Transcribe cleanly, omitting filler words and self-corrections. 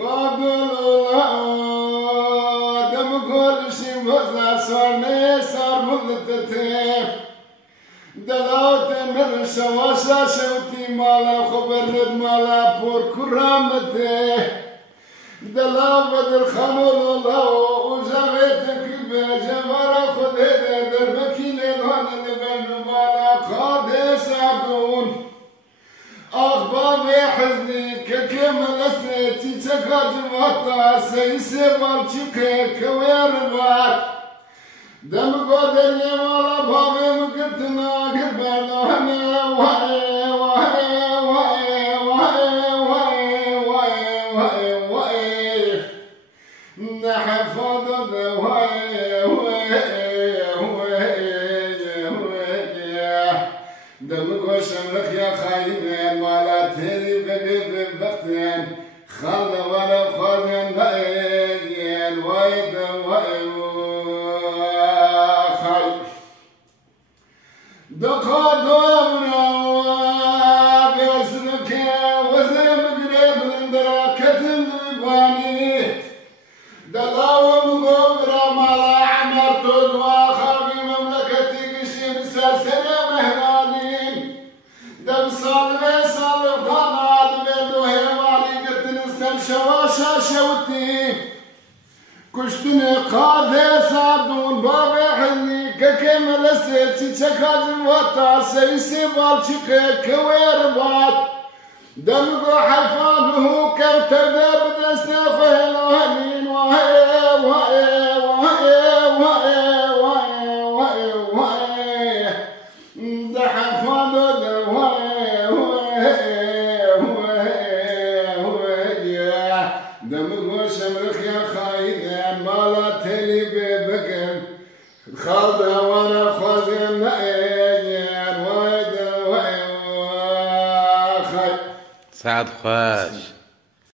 قابلوا دم كل شي مزا صارني صار ملتتي دلوت من شواشا شوتي مالا خبر مالا بور كرامتي دلو بدر خمول الله وجغيتك بجمرة خذي دربكي لغان لبن مالا قادي سعدون أخبار حزني ككمل أسنتي تكاد مطا سيسيبال تشكي كويربات دم قدر يمالا بابي مكتنا قربان وهنا وهي وهي وهي وهي وهي وهي وهي نحفظ وهي وهي وهي وهي دم قشمرك يا خايبين ولا تهري بقلب بختين خل ولا خلين بقين ويد خايب دقا دومنا بيسنك وزم قريب لندرا كتم باني دلاو مغبرا مالا عمرت واخر في مملكتي قشيم سلسلة مهرانين دم صالبي صالب قناد بيدوهي مالي قتل استن شواشا شوتي كشتني قاضي صادون بابي حلني ككمل استيتي تكاد الوطا سيسي بالشكي كويربات دمقو حلفانه كوتر داب دستخه الوهنين وهي وهي وهي وهي وهي وهي وهي دحفانه وهي وهي وهي وهي دمقو شمرخ يا خاين مالا تلي ببكن خالده وانا خازن نقين وهي وهي سعد خوش